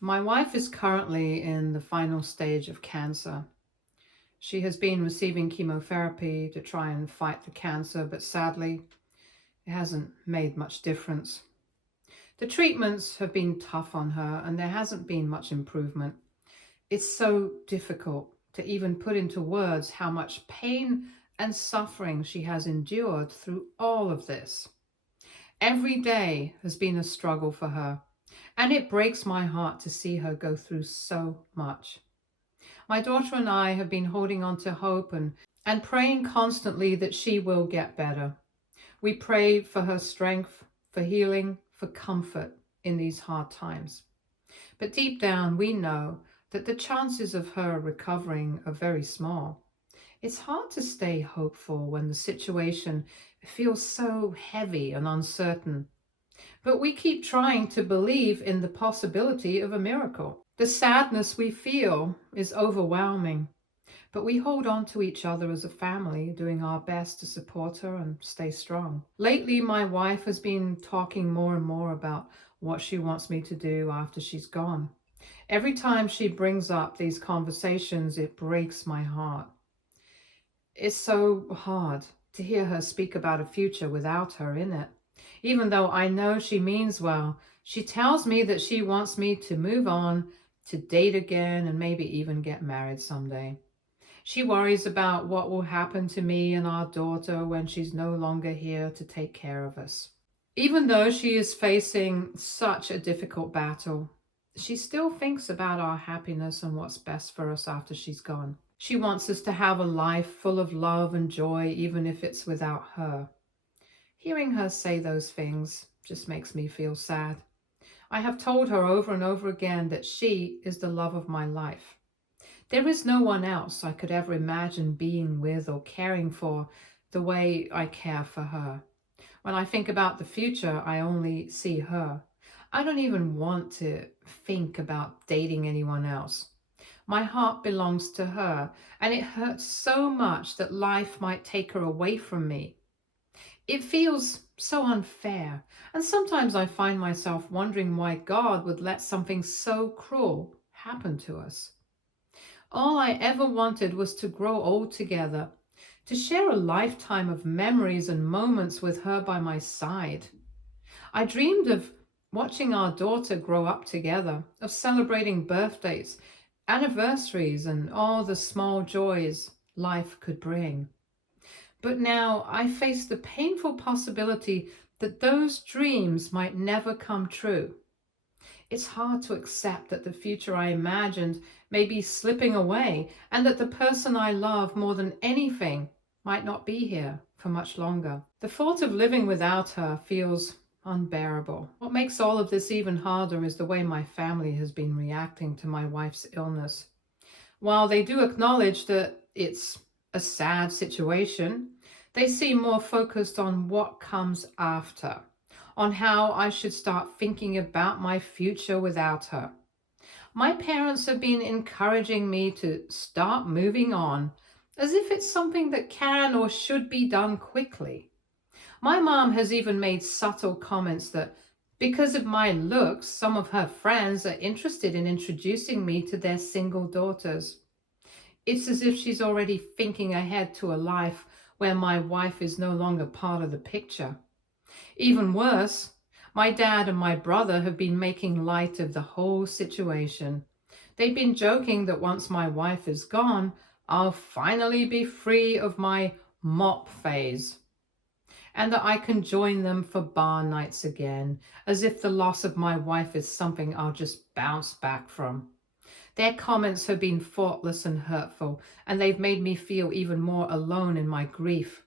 My wife is currently in the final stage of cancer. She has been receiving chemotherapy to try and fight the cancer, but sadly, it hasn't made much difference. The treatments have been tough on her, and there hasn't been much improvement. It's so difficult to even put into words how much pain and suffering she has endured through all of this. Every day has been a struggle for her, and it breaks my heart to see her go through so much. My daughter and I have been holding on to hope and praying constantly that she will get better. We pray for her strength, for healing, for comfort in these hard times. But deep down, we know that the chances of her recovering are very small. It's hard to stay hopeful when the situation feels so heavy and uncertain. But we keep trying to believe in the possibility of a miracle. The sadness we feel is overwhelming, but we hold on to each other as a family, doing our best to support her and stay strong. Lately, my wife has been talking more and more about what she wants me to do after she's gone. Every time she brings up these conversations, it breaks my heart. It's so hard to hear her speak about a future without her in it. Even though I know she means well, she tells me that she wants me to move on, to date again, and maybe even get married someday. She worries about what will happen to me and our daughter when she's no longer here to take care of us. Even though she is facing such a difficult battle, she still thinks about our happiness and what's best for us after she's gone. She wants us to have a life full of love and joy, even if it's without her. Hearing her say those things just makes me feel sad. I have told her over and over again that she is the love of my life. There is no one else I could ever imagine being with or caring for the way I care for her. When I think about the future, I only see her. I don't even want to think about dating anyone else. My heart belongs to her, and it hurts so much that life might take her away from me. It feels so unfair, and sometimes I find myself wondering why God would let something so cruel happen to us. All I ever wanted was to grow old together, to share a lifetime of memories and moments with her by my side. I dreamed of watching our daughter grow up together, of celebrating birthdays, anniversaries, and all the small joys life could bring. But now I face the painful possibility that those dreams might never come true. It's hard to accept that the future I imagined may be slipping away and that the person I love more than anything might not be here for much longer. The thought of living without her feels unbearable. What makes all of this even harder is the way my family has been reacting to my wife's illness. While they do acknowledge that it's a sad situation, they seem more focused on what comes after, on how I should start thinking about my future without her. My parents have been encouraging me to start moving on, as if it's something that can or should be done quickly. My mom has even made subtle comments that because of my looks, some of her friends are interested in introducing me to their single daughters. It's as if she's already thinking ahead to a life where my wife is no longer part of the picture. Even worse, my dad and my brother have been making light of the whole situation. They've been joking that once my wife is gone, I'll finally be free of my mop phase, and that I can join them for bar nights again, as if the loss of my wife is something I'll just bounce back from. Their comments have been thoughtless and hurtful, and they've made me feel even more alone in my grief.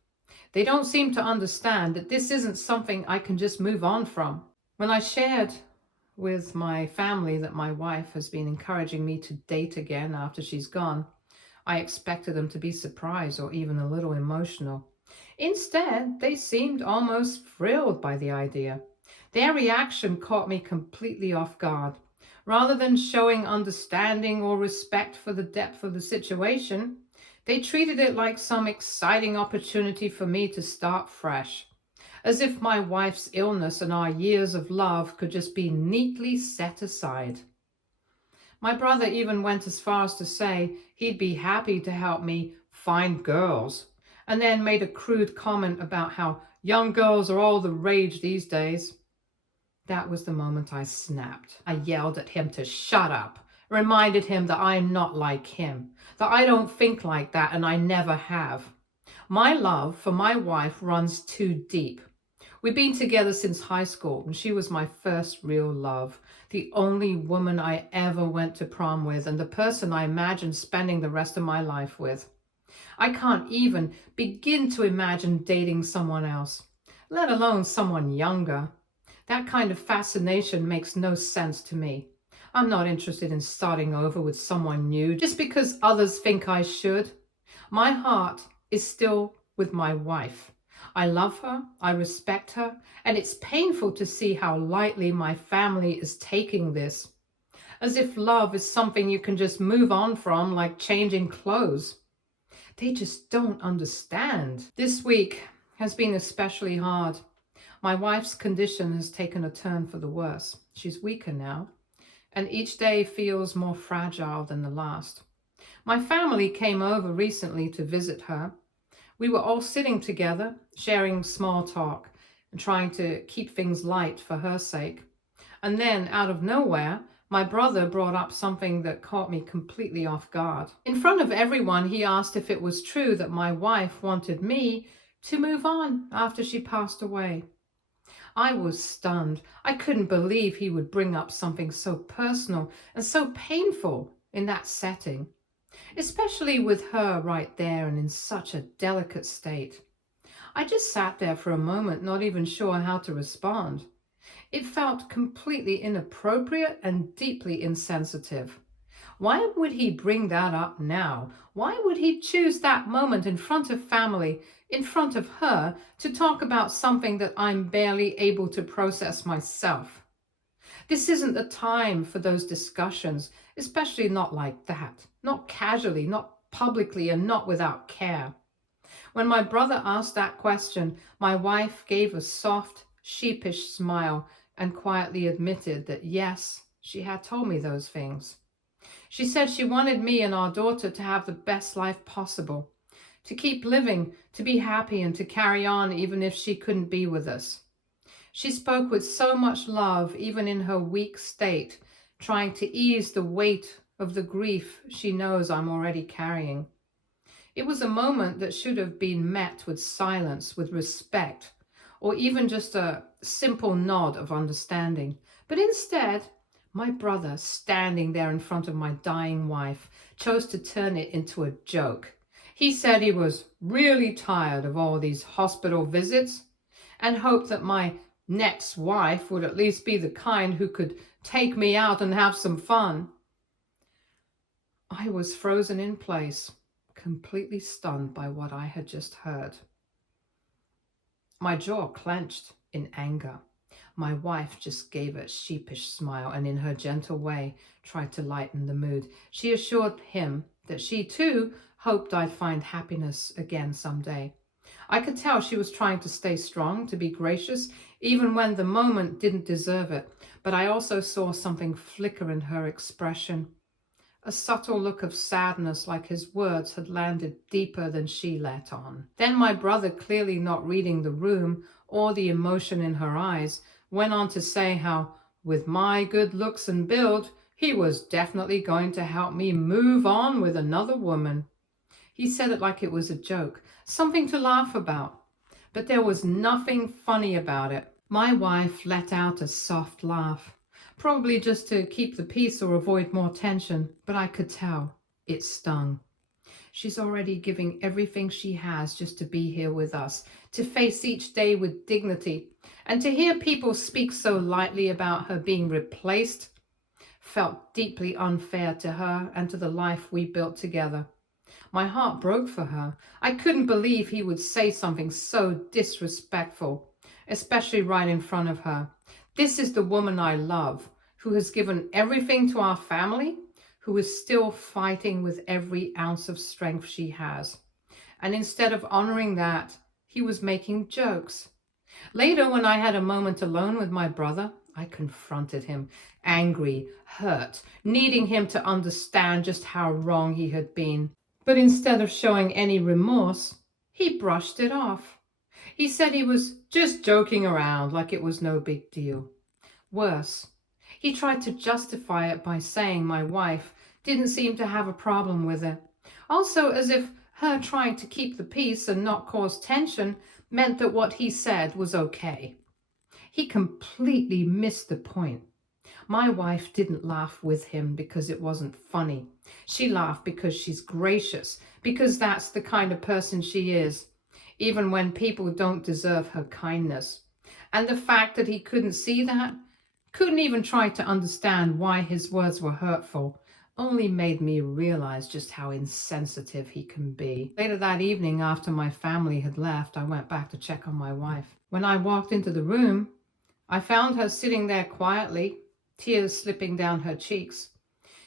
They don't seem to understand that this isn't something I can just move on from. When I shared with my family that my wife has been encouraging me to date again after she's gone, I expected them to be surprised or even a little emotional. Instead, they seemed almost thrilled by the idea. Their reaction caught me completely off guard. Rather than showing understanding or respect for the depth of the situation, they treated it like some exciting opportunity for me to start fresh, as if my wife's illness and our years of love could just be neatly set aside. My brother even went as far as to say he'd be happy to help me find girls, and then made a crude comment about how young girls are all the rage these days. That was the moment I snapped. I yelled at him to shut up, reminded him that I'm not like him, that I don't think like that and I never have. My love for my wife runs too deep. We've been together since high school, and she was my first real love, the only woman I ever went to prom with, and the person I imagined spending the rest of my life with. I can't even begin to imagine dating someone else, let alone someone younger. That kind of fascination makes no sense to me. I'm not interested in starting over with someone new just because others think I should. My heart is still with my wife. I love her, I respect her, and it's painful to see how lightly my family is taking this. As if love is something you can just move on from, like changing clothes. They just don't understand. This week has been especially hard. My wife's condition has taken a turn for the worse. She's weaker now, and each day feels more fragile than the last. My family came over recently to visit her. We were all sitting together, sharing small talk and trying to keep things light for her sake. And then, out of nowhere, my brother brought up something that caught me completely off guard. In front of everyone, he asked if it was true that my wife wanted me to move on after she passed away. I was stunned. I couldn't believe he would bring up something so personal and so painful in that setting, especially with her right there and in such a delicate state. I just sat there for a moment, not even sure how to respond. It felt completely inappropriate and deeply insensitive. Why would he bring that up now? Why would he choose that moment in front of family, in front of her, to talk about something that I'm barely able to process myself? This isn't the time for those discussions, especially not like that, not casually, not publicly, and not without care. When my brother asked that question, my wife gave a soft, sheepish smile and quietly admitted that yes, she had told me those things. She said she wanted me and our daughter to have the best life possible, to keep living, to be happy, and to carry on even if she couldn't be with us. She spoke with so much love, even in her weak state, trying to ease the weight of the grief she knows I'm already carrying. It was a moment that should have been met with silence, with respect, or even just a simple nod of understanding. But instead, my brother, standing there in front of my dying wife, chose to turn it into a joke. He said he was really tired of all these hospital visits and hoped that my next wife would at least be the kind who could take me out and have some fun. I was frozen in place, completely stunned by what I had just heard. My jaw clenched in anger. My wife just gave a sheepish smile and in her gentle way tried to lighten the mood. She assured him that she too hoped I'd find happiness again someday. I could tell she was trying to stay strong, to be gracious, even when the moment didn't deserve it. But I also saw something flicker in her expression. A subtle look of sadness, like his words had landed deeper than she let on. Then my brother, clearly not reading the room or the emotion in her eyes, went on to say how, with my good looks and build, he was definitely going to help me move on with another woman. He said it like it was a joke, something to laugh about. But there was nothing funny about it. My wife let out a soft laugh, probably just to keep the peace or avoid more tension, but I could tell it stung. She's already giving everything she has just to be here with us, to face each day with dignity, and to hear people speak so lightly about her being replaced felt deeply unfair to her and to the life we built together. My heart broke for her. I couldn't believe he would say something so disrespectful, especially right in front of her. This is the woman I love, who has given everything to our family, who is still fighting with every ounce of strength she has. And instead of honoring that, he was making jokes. Later, when I had a moment alone with my brother, I confronted him, angry, hurt, needing him to understand just how wrong he had been. But instead of showing any remorse, he brushed it off. He said he was just joking around like it was no big deal. Worse, he tried to justify it by saying my wife didn't seem to have a problem with it. Also, as if her trying to keep the peace and not cause tension meant that what he said was okay. He completely missed the point. My wife didn't laugh with him because it wasn't funny. She laughed because she's gracious, because that's the kind of person she is, even when people don't deserve her kindness. And the fact that he couldn't see that, couldn't even try to understand why his words were hurtful, only made me realize just how insensitive he can be. Later that evening, after my family had left, I went back to check on my wife. When I walked into the room, I found her sitting there quietly, tears slipping down her cheeks.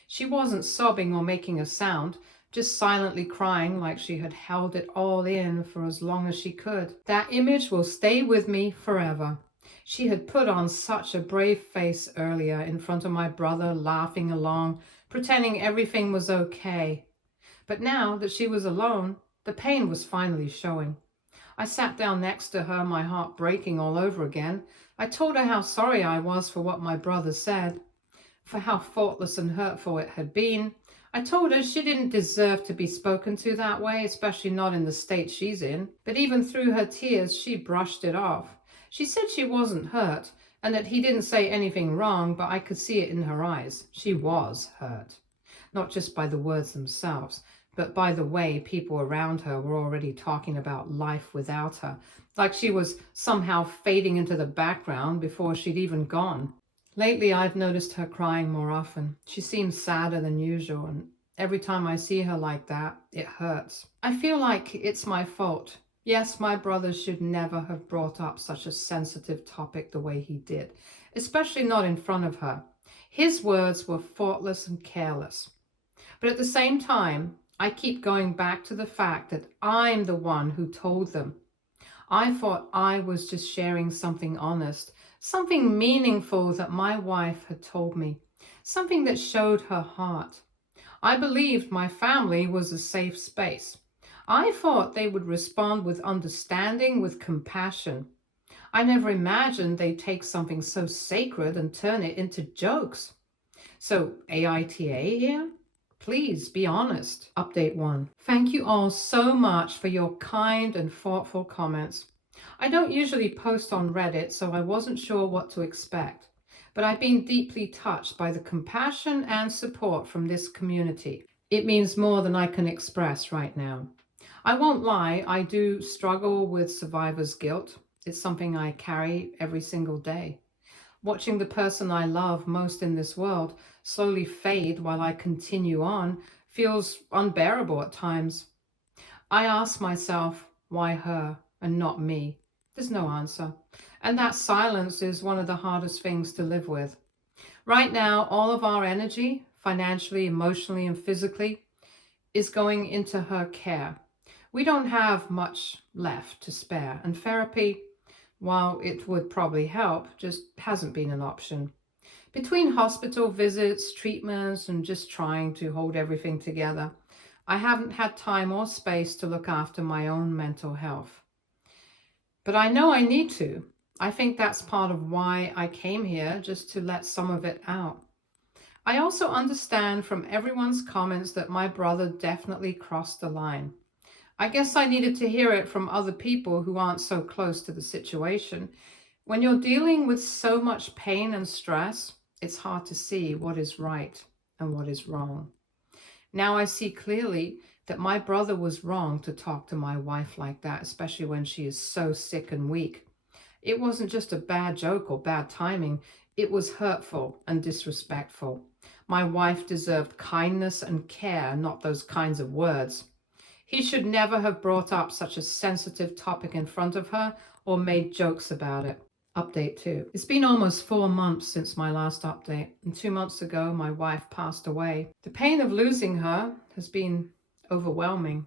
She wasn't sobbing or making a sound, just silently crying like she had held it all in for as long as she could. That image will stay with me forever. She had put on such a brave face earlier in front of my brother, laughing along, pretending everything was okay. But now that she was alone, the pain was finally showing. I sat down next to her, my heart breaking all over again. I told her how sorry I was for what my brother said, for how thoughtless and hurtful it had been. I told her she didn't deserve to be spoken to that way, especially not in the state she's in. But even through her tears, she brushed it off. She said she wasn't hurt and that he didn't say anything wrong, but I could see it in her eyes. She was hurt, not just by the words themselves, but by the way people around her were already talking about life without her, like she was somehow fading into the background before she'd even gone. Lately, I've noticed her crying more often. She seems sadder than usual, and every time I see her like that, it hurts. I feel like it's my fault. Yes, my brother should never have brought up such a sensitive topic the way he did, especially not in front of her. His words were thoughtless and careless. But at the same time, I keep going back to the fact that I'm the one who told them. I thought I was just sharing something honest, something meaningful that my wife had told me, something that showed her heart. I believed my family was a safe space. I thought they would respond with understanding, with compassion. I never imagined they'd take something so sacred and turn it into jokes. So, AITA here? Please be honest. Update 1. Thank you all so much for your kind and thoughtful comments. I don't usually post on Reddit, so I wasn't sure what to expect. But I've been deeply touched by the compassion and support from this community. It means more than I can express right now. I won't lie, I do struggle with survivor's guilt. It's something I carry every single day. Watching the person I love most in this world slowly fade while I continue on feels unbearable at times. I ask myself, why her and not me? There's no answer. And that silence is one of the hardest things to live with. Right now, all of our energy, financially, emotionally, and physically, is going into her care. We don't have much left to spare, and therapy, while it would probably help, just hasn't been an option. Between hospital visits, treatments, and just trying to hold everything together, I haven't had time or space to look after my own mental health. But I know I need to. I think that's part of why I came here, just to let some of it out. I also understand from everyone's comments that my brother definitely crossed the line. I guess I needed to hear it from other people who aren't so close to the situation. When you're dealing with so much pain and stress, it's hard to see what is right and what is wrong. Now I see clearly that my brother was wrong to talk to my wife like that, especially when she is so sick and weak. It wasn't just a bad joke or bad timing. It was hurtful and disrespectful. My wife deserved kindness and care, not those kinds of words. He should never have brought up such a sensitive topic in front of her or made jokes about it. Update 2. It's been almost 4 months since my last update, and 2 months ago my wife passed away. The pain of losing her has been overwhelming.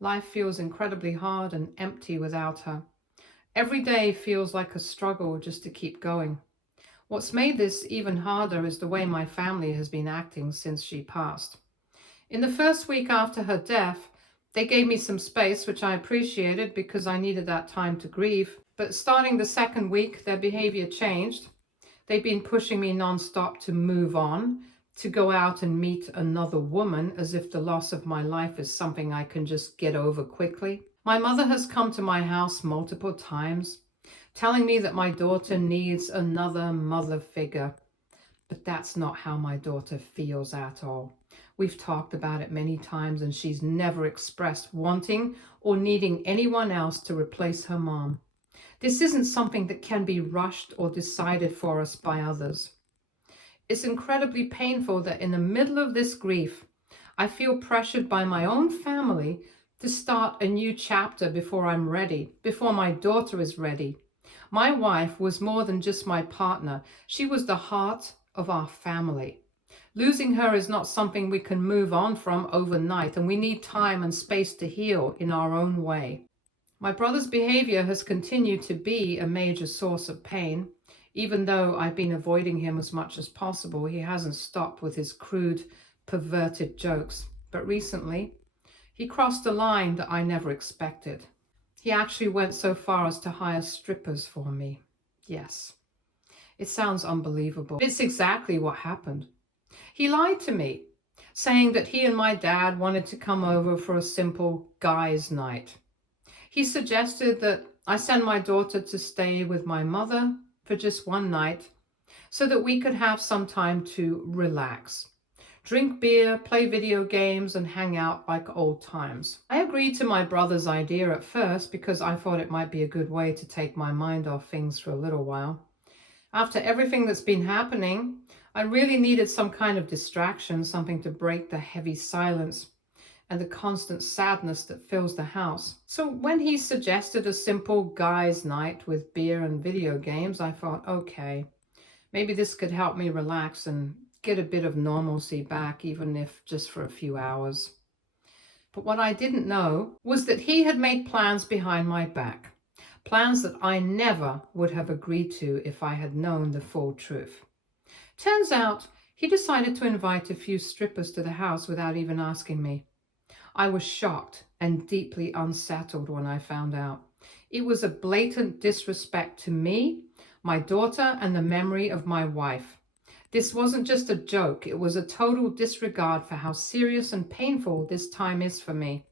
Life feels incredibly hard and empty without her. Every day feels like a struggle just to keep going. What's made this even harder is the way my family has been acting since she passed. In the first week after her death, they gave me some space, which I appreciated because I needed that time to grieve. But starting the second week, their behavior changed. They've been pushing me nonstop to move on, to go out and meet another woman, as if the loss of my life is something I can just get over quickly. My mother has come to my house multiple times, telling me that my daughter needs another mother figure. But that's not how my daughter feels at all. We've talked about it many times, and she's never expressed wanting or needing anyone else to replace her mom. This isn't something that can be rushed or decided for us by others. It's incredibly painful that in the middle of this grief, I feel pressured by my own family to start a new chapter before I'm ready, before my daughter is ready. My wife was more than just my partner. She was the heart of our family. Losing her is not something we can move on from overnight, and we need time and space to heal in our own way. My brother's behavior has continued to be a major source of pain. Even though I've been avoiding him as much as possible, he hasn't stopped with his crude, perverted jokes. But recently, he crossed a line that I never expected. He actually went so far as to hire strippers for me. Yes, it sounds unbelievable. It's exactly what happened. He lied to me, saying that he and my dad wanted to come over for a simple guys' night. He suggested that I send my daughter to stay with my mother for just one night so that we could have some time to relax, drink beer, play video games, and hang out like old times. I agreed to my brother's idea at first because I thought it might be a good way to take my mind off things for a little while. After everything that's been happening, I really needed some kind of distraction, something to break the heavy silence and the constant sadness that fills the house. So when he suggested a simple guys' night with beer and video games, I thought, okay, maybe this could help me relax and get a bit of normalcy back, even if just for a few hours. But what I didn't know was that he had made plans behind my back. Plans that I never would have agreed to if I had known the full truth. Turns out, he decided to invite a few strippers to the house without even asking me. I was shocked and deeply unsettled when I found out. It was a blatant disrespect to me, my daughter, and the memory of my wife. This wasn't just a joke, it was a total disregard for how serious and painful this time is for me.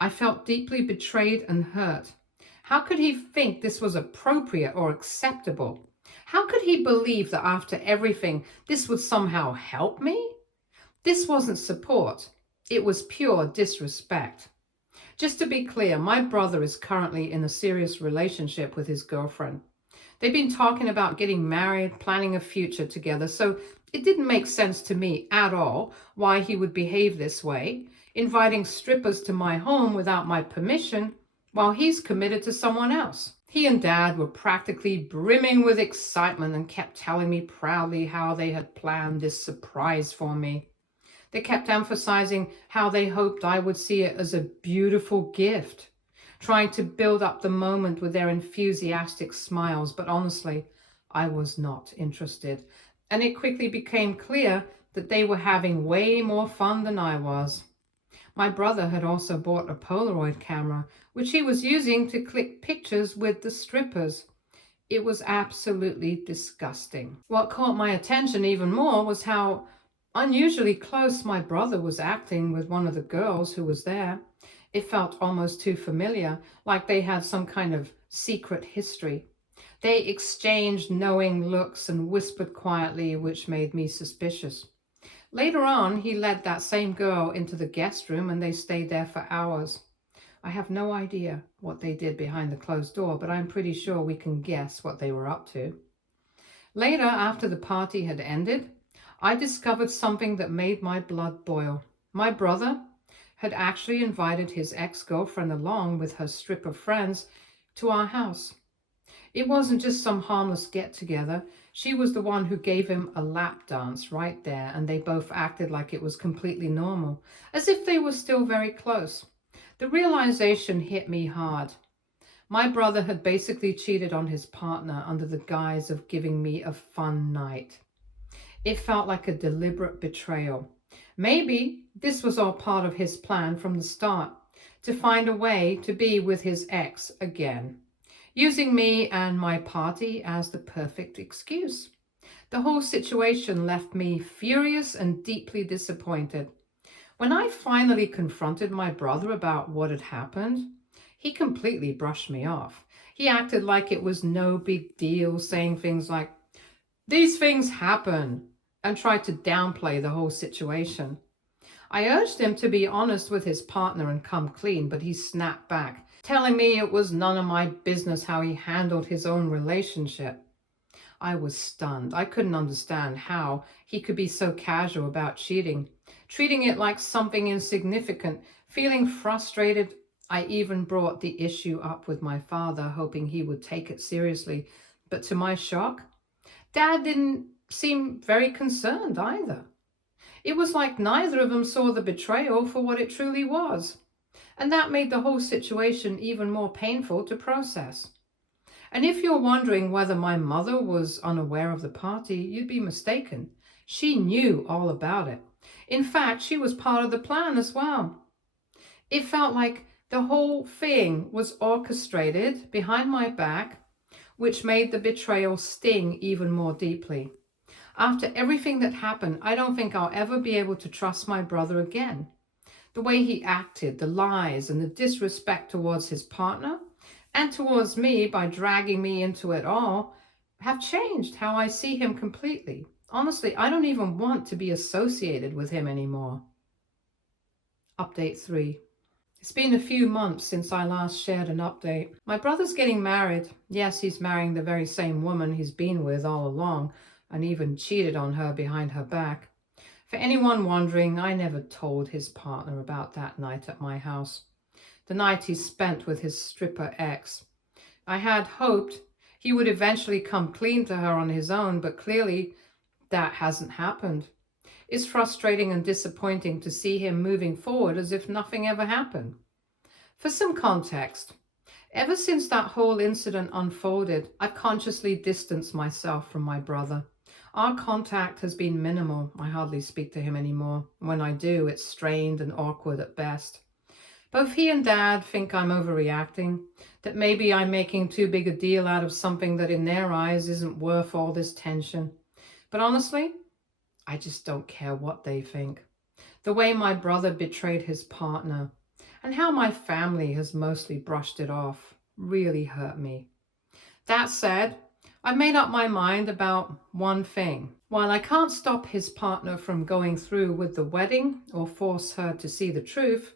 I felt deeply betrayed and hurt. How could he think this was appropriate or acceptable? How could he believe that after everything, this would somehow help me? This wasn't support. It was pure disrespect. Just to be clear, my brother is currently in a serious relationship with his girlfriend. They've been talking about getting married, planning a future together, so it didn't make sense to me at all why he would behave this way, inviting strippers to my home without my permission while he's committed to someone else. He and Dad were practically brimming with excitement and kept telling me proudly how they had planned this surprise for me. They kept emphasizing how they hoped I would see it as a beautiful gift, trying to build up the moment with their enthusiastic smiles. But honestly, I was not interested. And it quickly became clear that they were having way more fun than I was. My brother had also bought a Polaroid camera, which he was using to click pictures with the strippers. It was absolutely disgusting. What caught my attention even more was how unusually close my brother was acting with one of the girls who was there. It felt almost too familiar, like they had some kind of secret history. They exchanged knowing looks and whispered quietly, which made me suspicious. Later on, he led that same girl into the guest room and they stayed there for hours. I have no idea what they did behind the closed door, but I'm pretty sure we can guess what they were up to. Later, after the party had ended, I discovered something that made my blood boil. My brother had actually invited his ex-girlfriend along with her stripper friends to our house. It wasn't just some harmless get-together. She was the one who gave him a lap dance right there, and they both acted like it was completely normal, as if they were still very close. The realization hit me hard. My brother had basically cheated on his partner under the guise of giving me a fun night. It felt like a deliberate betrayal. Maybe this was all part of his plan from the start, to find a way to be with his ex again, using me and my party as the perfect excuse. The whole situation left me furious and deeply disappointed. When I finally confronted my brother about what had happened, he completely brushed me off. He acted like it was no big deal, saying things like, "These things happen," and tried to downplay the whole situation. I urged him to be honest with his partner and come clean, but he snapped back, telling me it was none of my business how he handled his own relationship. I was stunned. I couldn't understand how he could be so casual about cheating, treating it like something insignificant. Feeling frustrated, I even brought the issue up with my father, hoping he would take it seriously. But to my shock, Dad didn't seem very concerned either. It was like neither of them saw the betrayal for what it truly was. And that made the whole situation even more painful to process. And if you're wondering whether my mother was unaware of the party, you'd be mistaken. She knew all about it. In fact, she was part of the plan as well. It felt like the whole thing was orchestrated behind my back, which made the betrayal sting even more deeply. After everything that happened, I don't think I'll ever be able to trust my brother again. The way he acted, the lies, and the disrespect towards his partner and towards me by dragging me into it all have changed how I see him completely. Honestly, I don't even want to be associated with him anymore. Update 3. It's been a few months since I last shared an update. My brother's getting married. Yes, he's marrying the very same woman he's been with all along, and even cheated on her behind her back. For anyone wondering, I never told his partner about that night at my house. The night he spent with his stripper ex. I had hoped he would eventually come clean to her on his own, but clearly that hasn't happened. It's frustrating and disappointing to see him moving forward as if nothing ever happened. For some context, ever since that whole incident unfolded, I've consciously distanced myself from my brother. Our contact has been minimal. I hardly speak to him anymore. When I do, it's strained and awkward at best. Both he and Dad think I'm overreacting, that maybe I'm making too big a deal out of something that in their eyes isn't worth all this tension. But honestly, I just don't care what they think. The way my brother betrayed his partner and how my family has mostly brushed it off really hurt me. That said, I made up my mind about one thing. While I can't stop his partner from going through with the wedding or force her to see the truth,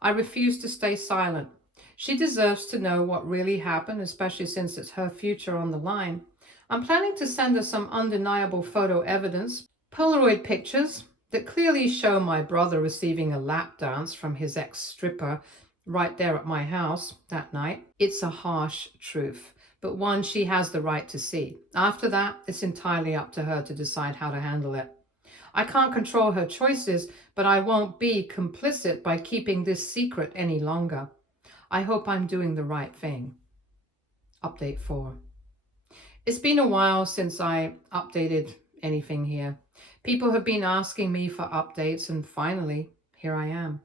I refuse to stay silent. She deserves to know what really happened, especially since it's her future on the line. I'm planning to send her some undeniable photo evidence, Polaroid pictures that clearly show my brother receiving a lap dance from his ex-stripper right there at my house that night. It's a harsh truth, but one she has the right to see. After that, it's entirely up to her to decide how to handle it. I can't control her choices, but I won't be complicit by keeping this secret any longer. I hope I'm doing the right thing. Update 4. It's been a while since I updated anything here. People have been asking me for updates, and finally, here I am.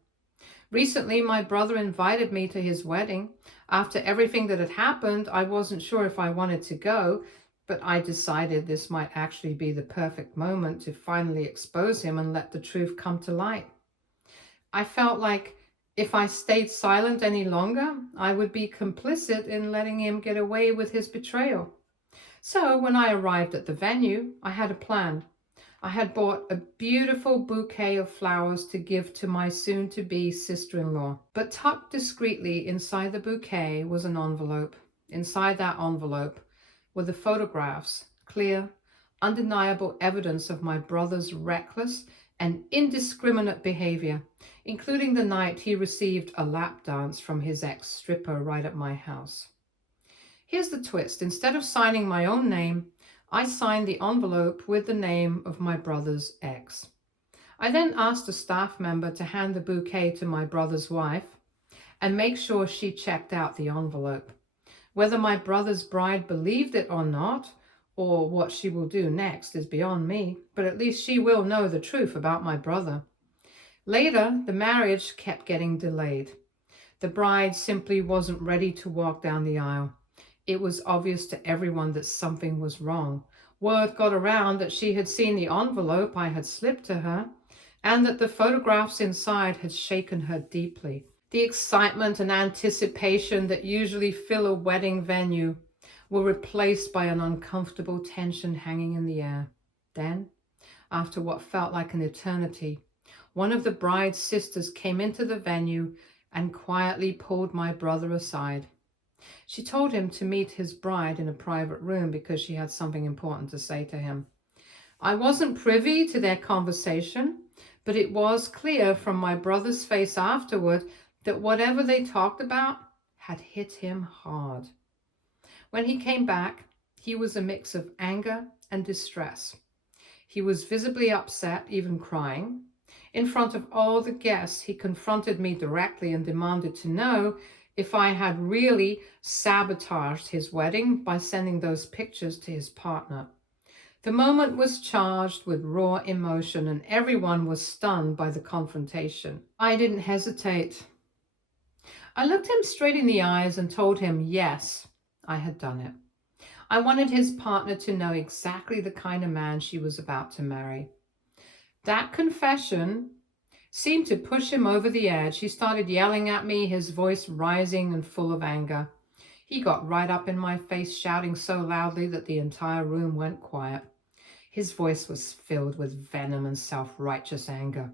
Recently, my brother invited me to his wedding. After everything that had happened, I wasn't sure if I wanted to go, but I decided this might actually be the perfect moment to finally expose him and let the truth come to light. I felt like if I stayed silent any longer, I would be complicit in letting him get away with his betrayal. So when I arrived at the venue, I had a plan. I had bought a beautiful bouquet of flowers to give to my soon-to-be sister-in-law. But tucked discreetly inside the bouquet was an envelope. Inside that envelope were the photographs, clear, undeniable evidence of my brother's reckless and indiscriminate behavior, including the night he received a lap dance from his ex-stripper right at my house. Here's the twist. Instead of signing my own name, I signed the envelope with the name of my brother's ex. I then asked a staff member to hand the bouquet to my brother's wife and make sure she checked out the envelope. Whether my brother's bride believed it or not, or what she will do next, is beyond me, but at least she will know the truth about my brother. Later, the marriage kept getting delayed. The bride simply wasn't ready to walk down the aisle. It was obvious to everyone that something was wrong. Word got around that she had seen the envelope I had slipped to her, and that the photographs inside had shaken her deeply. The excitement and anticipation that usually fill a wedding venue were replaced by an uncomfortable tension hanging in the air. Then, after what felt like an eternity, one of the bride's sisters came into the venue and quietly pulled my brother aside. She told him to meet his bride in a private room because she had something important to say to him. I wasn't privy to their conversation, but it was clear from my brother's face afterward that whatever they talked about had hit him hard. When he came back, he was a mix of anger and distress. He was visibly upset, even crying. In front of all the guests, he confronted me directly and demanded to know if I had really sabotaged his wedding by sending those pictures to his partner. The moment was charged with raw emotion, and everyone was stunned by the confrontation. I didn't hesitate. I looked him straight in the eyes and told him, yes, I had done it. I wanted his partner to know exactly the kind of man she was about to marry. That confession seemed to push him over the edge. He started yelling at me, his voice rising and full of anger. He got right up in my face, shouting so loudly that the entire room went quiet. His voice was filled with venom and self-righteous anger.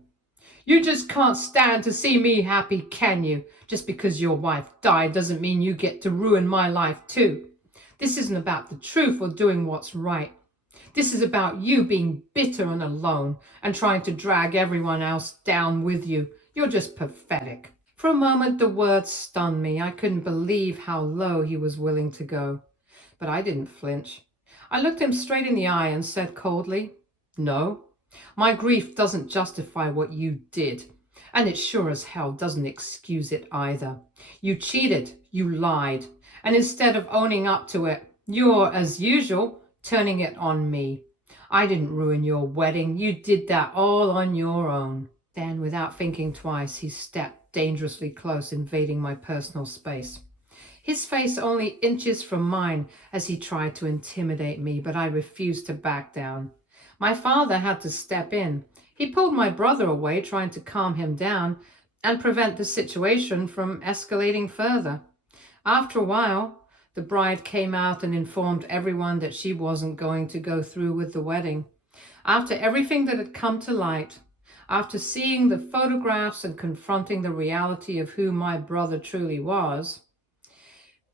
You just can't stand to see me happy, can you? Just because your wife died doesn't mean you get to ruin my life too. This isn't about the truth or doing what's right. This is about you being bitter and alone and trying to drag everyone else down with you. You're just pathetic. For a moment, the words stunned me. I couldn't believe how low he was willing to go. But I didn't flinch. I looked him straight in the eye and said coldly, no, my grief doesn't justify what you did. And it sure as hell doesn't excuse it either. You cheated, you lied, and instead of owning up to it, you're, as usual, turning it on me. I didn't ruin your wedding. You did that all on your own. Then, without thinking twice, he stepped dangerously close, invading my personal space. His face only inches from mine as he tried to intimidate me, but I refused to back down. My father had to step in. He pulled my brother away, trying to calm him down and prevent the situation from escalating further. After a while, the bride came out and informed everyone that she wasn't going to go through with the wedding. After everything that had come to light, after seeing the photographs and confronting the reality of who my brother truly was,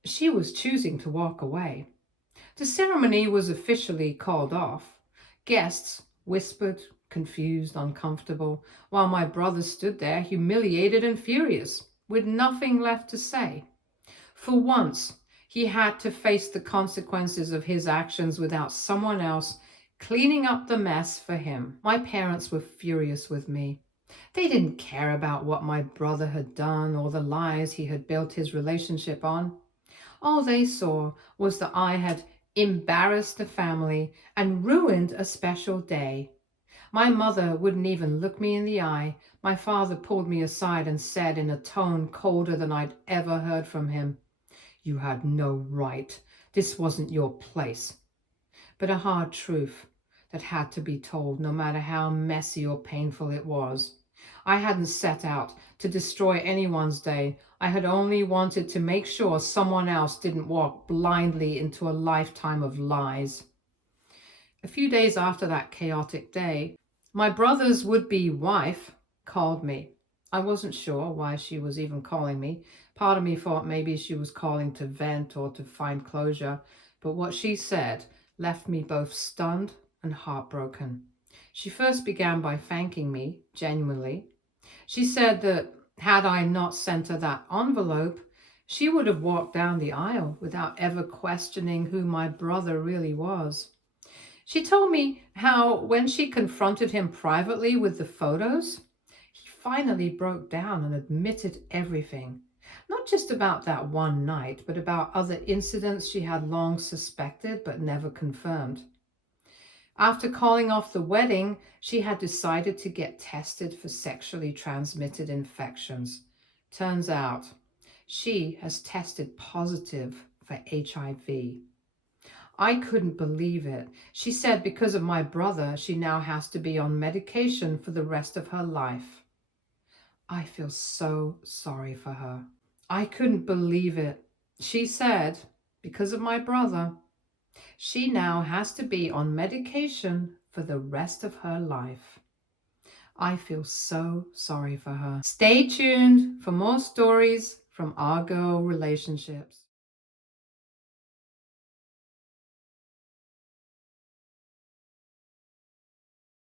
she was choosing to walk away. The ceremony was officially called off. Guests whispered, confused, uncomfortable, while my brother stood there, humiliated and furious, with nothing left to say. For once, he had to face the consequences of his actions without someone else cleaning up the mess for him. My parents were furious with me. They didn't care about what my brother had done or the lies he had built his relationship on. All they saw was that I had embarrassed the family and ruined a special day. My mother wouldn't even look me in the eye. My father pulled me aside and said in a tone colder than I'd ever heard from him, "You had no right. This wasn't your place." But a hard truth that had to be told, no matter how messy or painful it was. I hadn't set out to destroy anyone's day. I had only wanted to make sure someone else didn't walk blindly into a lifetime of lies. A few days after that chaotic day, my brother's would-be wife called me. I wasn't sure why she was even calling me. Part of me thought maybe she was calling to vent or to find closure, but what she said left me both stunned and heartbroken. She first began by thanking me, genuinely. She said that had I not sent her that envelope, she would have walked down the aisle without ever questioning who my brother really was. She told me how when she confronted him privately with the photos, he finally broke down and admitted everything. Not just about that one night, but about other incidents she had long suspected but never confirmed. After calling off the wedding, she had decided to get tested for sexually transmitted infections. Turns out she has tested positive for HIV. I couldn't believe it. She said because of my brother, she now has to be on medication for the rest of her life. I feel so sorry for her. I couldn't believe it. She said, because of my brother, she now has to be on medication for the rest of her life. I feel so sorry for her. Stay tuned for more stories from our girl relationships.